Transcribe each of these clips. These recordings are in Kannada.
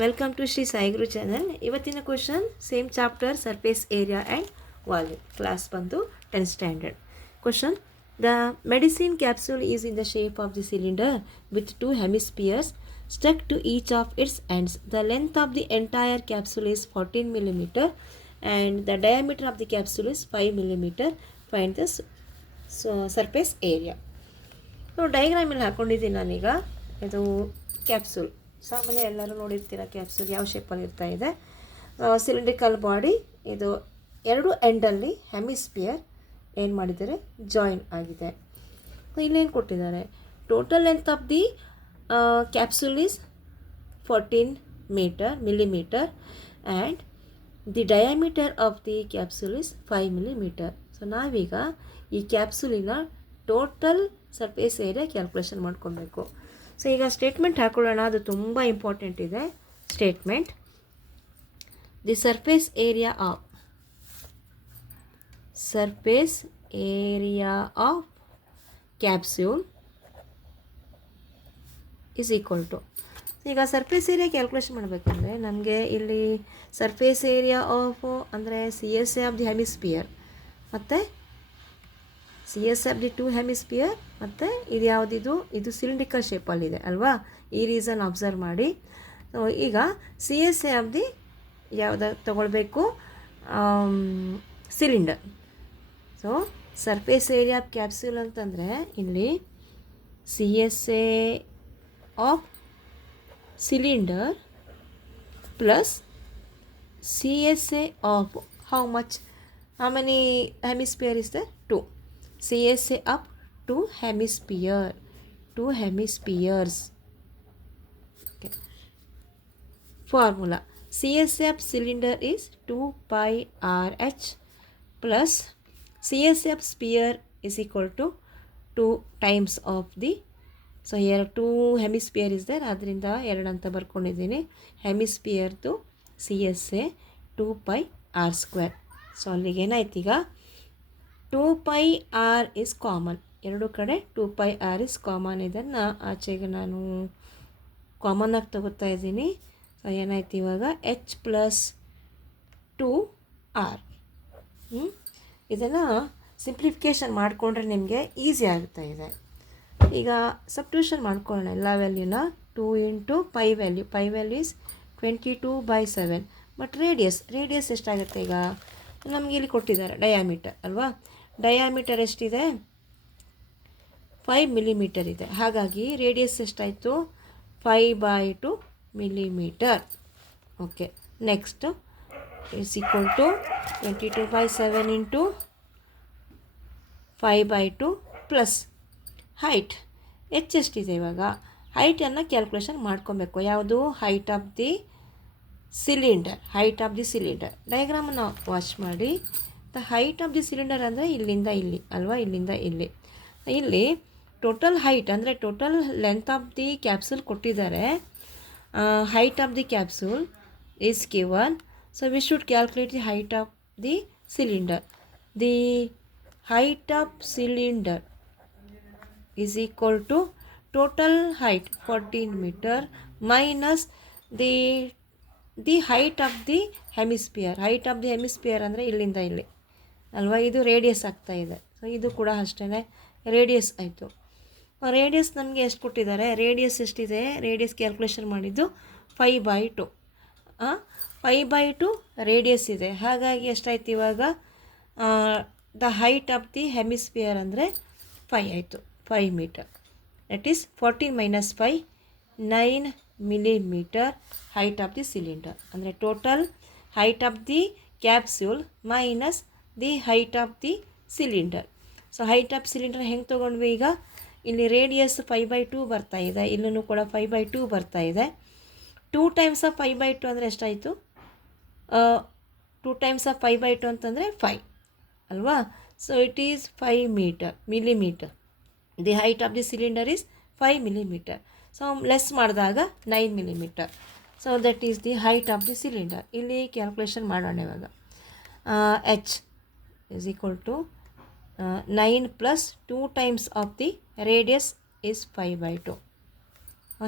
Welcome to Shri Sai Guru channel. ಇವತ್ತಿನ question same chapter surface area and volume. Class ಬಂದು 10th standard. Question: the medicine capsule is in the shape of the cylinder with 2 hemispheres stuck to each of its ends. The length of the entire capsule is 14 mm and the diameter of the capsule is 5 mm. Find the surface area. ಡಯಾಗ್ರಾಮಲ್ಲಿ ಹಾಕ್ಕೊಂಡಿದ್ದೀನಿ ನಾನೀಗ. ಇದು ಕ್ಯಾಪ್ಸೂಲ್. ಸಾಮಾನ್ಯ ಎಲ್ಲರೂ ನೋಡಿರ್ತೀರ ಕ್ಯಾಪ್ಸೂಲ್ ಯಾವ ಶೇಪಲ್ಲಿ ಇರ್ತಾ ಇದೆ. Cylindrical body. ಇದು ಎರಡು ಎಂಡಲ್ಲಿ ಹೆಮಿಸ್ಪಿಯರ್ ಏನು ಮಾಡಿದ್ದಾರೆ, ಜಾಯಿನ್ ಆಗಿದೆ. ಇಲ್ಲೇನು ಕೊಟ್ಟಿದ್ದಾರೆ, total length of the capsule is 14 millimeter and the diameter of the capsule is 5 mm. So ನಾವೀಗ ಈ ಕ್ಯಾಪ್ಸೂಲಿನ ಟೋಟಲ್ ಸರ್ಫೇಸ್ ಏರಿಯಾ ಕ್ಯಾಲ್ಕುಲೇಷನ್ ಮಾಡ್ಕೊಬೇಕು. ಸೊ ಈಗ ಸ್ಟೇಟ್ಮೆಂಟ್ ಹಾಕೊಳ್ಳೋಣ, ಅದು ತುಂಬ ಇಂಪಾರ್ಟೆಂಟ್ ಇದೆ. Statement: the surface area of capsule is equal to. ಈಗ ಸರ್ಫೇಸ್ ಏರಿಯಾ ಕ್ಯಾಲ್ಕುಲೇಷನ್ ಮಾಡಬೇಕಂದ್ರೆ ನಮಗೆ ಇಲ್ಲಿ ಸರ್ಫೇಸ್ ಏರಿಯಾ ಆಫ್ ಅಂದರೆ CSA ಆಫ್ ದಿ ಹೆಮಿಸ್ಪಿಯರ್ ಮತ್ತು CSA ಆಫ್ ದಿ 2 hemisphere ಮತ್ತು ಇದು ಯಾವುದಿದು, ಇದು ಸಿಲಿಂಡ್ರಿಕಲ್ ಶೇಪಲ್ಲಿದೆ ಅಲ್ವಾ. ಈ ರೀಸನ್ ಅಬ್ಸರ್ವ್ ಮಾಡಿ. ಸೊ ಈಗ CSA ಆಫ್ ದಿ ಯಾವ್ದು ತಗೊಳ್ಬೇಕು, cylinder. So surface area of capsule ಅಂತಂದರೆ ಇಲ್ಲಿ CSA of cylinder plus CSA of how many hemisphere is the 2. CSA up 2 hemispheres. Okay. Formula: CSA of cylinder is 2 pi RH plus CSA of sphere is equal to 2 times of the. So here 2 hemisphere is there, ಅದರಿಂದ 2 ಅಂತ ಬರ್ಕೊಂಡಿದ್ದೀನಿ. ಹೆಮಿಸ್ಪಿಯರ್ದು CSA 2 pi r square. So ಅಲ್ಲಿಗೆ ಏನಾಯ್ತು, ಈಗ 2 pi r is ಕಾಮನ್. ಎರಡು ಕಡೆ 2 pi r is ಕಾಮನ್. ಇದನ್ನು ಆಚೆಗೆ ನಾನು ಕಾಮನ್ನಾಗಿ ತಗೋತಾ ಇದ್ದೀನಿ. ಸೊ ಏನಾಯ್ತು ಇವಾಗ H ಪ್ಲಸ್ 2r. ಇದನ್ನು ಸಿಂಪ್ಲಿಫಿಕೇಷನ್ ಮಾಡಿಕೊಂಡ್ರೆ ನಿಮಗೆ ಈಸಿ ಆಗ್ತಾ ಇದೆ. ಈಗ ಸಬ್ಟ್ಯೂಷನ್ ಮಾಡ್ಕೊಳ್ಳೋಣ ಎಲ್ಲ ವ್ಯಾಲ್ಯೂನ. 2 into pi value is 22/7. But radius ಎಷ್ಟಾಗುತ್ತೆ, ಈಗ ನಮಗೆ ಇಲ್ಲಿ ಕೊಟ್ಟಿದ್ದಾರೆ ಡಯಾಮೀಟರ್ ಅಲ್ವಾ. ಡಯಾಮೀಟರ್ ಎಷ್ಟಿದೆ, 5 mm ಇದೆ. ಹಾಗಾಗಿ ರೇಡಿಯಸ್ ಎಷ್ಟಾಯಿತು, 5/2 mm. Okay, next is equal to 22/7 into 5/2 plus height. ಎಷ್ಟಿದೆ, ಇವಾಗ ಹೈಟನ್ನು ಕ್ಯಾಲ್ಕುಲೇಷನ್ ಮಾಡ್ಕೊಬೇಕು. ಯಾವುದು, ಹೈಟ್ ಆಫ್ ದಿ ಸಿಲಿಂಡರ್. ಡಯಾಗ್ರಾಮನ್ನು ವಾಚ್ ಮಾಡಿ. The height of the cylinder ಅಂದರೆ ಇಲ್ಲಿಂದ ಇಲ್ಲಿ ಅಲ್ವಾ, ಇಲ್ಲಿಂದ ಇಲ್ಲಿ ಟೋಟಲ್ ಹೈಟ್ ಅಂದರೆ total length of the capsule ಕೊಟ್ಟಿದ್ದಾರೆ. Height of the capsule is given. So we should calculate the height of the cylinder. The height of cylinder is equal to total height 14 meter minus the height of the hemisphere. Height of the hemisphere ಅಂದರೆ ಇಲ್ಲಿಂದ ಇಲ್ಲಿ ಅಲ್ವಾ, ಇದು ರೇಡಿಯಸ್ ಆಗ್ತಾ ಇದೆ. ಸೊ ಇದು ಕೂಡ ಅಷ್ಟೇ ರೇಡಿಯಸ್ ಆಯಿತು. ರೇಡಿಯಸ್ ನಮಗೆ ಎಷ್ಟು ಕೊಟ್ಟಿದ್ದಾರೆ, ರೇಡಿಯಸ್ ಎಷ್ಟಿದೆ, ರೇಡಿಯಸ್ ಕ್ಯಾಲ್ಕುಲೇಷನ್ ಮಾಡಿದ್ದು 5/2. 5/2 ರೇಡಿಯಸ್ ಇದೆ. ಹಾಗಾಗಿ ಎಷ್ಟಾಯ್ತು ಇವಾಗ, the height of the hemisphere ಅಂದರೆ 5 ಆಯಿತು, 5 meter. That is 14 minus 5, 9 mm height of the cylinder. ಅಂದರೆ total height of the capsule minus the height of the cylinder. So height of cylinder ಹೆಂಗೆ ತೊಗೊಂಡ್ವಿ, ಈಗ ಇಲ್ಲಿ ರೇಡಿಯಸ್ 5/2 ಬರ್ತಾ ಇದೆ, ಇಲ್ಲೂ ಕೂಡ 5/2 ಬರ್ತಾ ಇದೆ. 2 times of 5/2 ಅಂದರೆ ಎಷ್ಟಾಯಿತು, 2 times of 5/2 ಅಂತಂದರೆ 5 ಅಲ್ವಾ. So it is 5 millimeter. The height of the cylinder is 5 mm. So less ಮಾಡಿದಾಗ 9 mm. So that is the height of the cylinder. ಇಲ್ಲಿ ಕ್ಯಾಲ್ಕುಲೇಷನ್ ಮಾಡೋಣ ಇವಾಗ. H is equal to 9 plus 2 times of the radius is 5/2.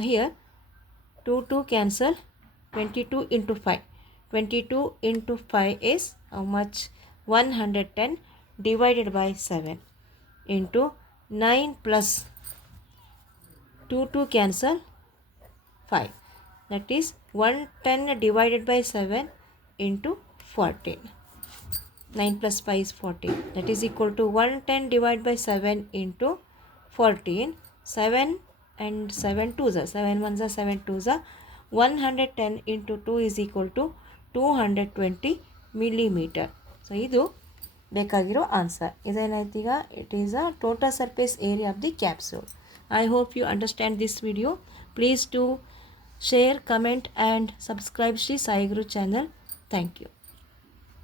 Here 2 cancel, 22 into 5. 22 into 5 is how much? 110 divided by 7 into 9 plus 2 cancel 5. That is 110 divided by 7 into 14. 9 plus 5 is 14. That is equal to 110 divided by 7 into 14. 7 and 7 2s are 7 1s are 7 2s are 110 into 2 is equal to 220 millimeter. So ಇದು ಬೇಕಾಗಿರೋ ಆನ್ಸರ್. ಇದೇನಾಯ್ತು ಈಗ? It is a total surface area of the capsule. I hope you understand this video. Please do share, comment and subscribe Sri Sai Guru channel. Thank you.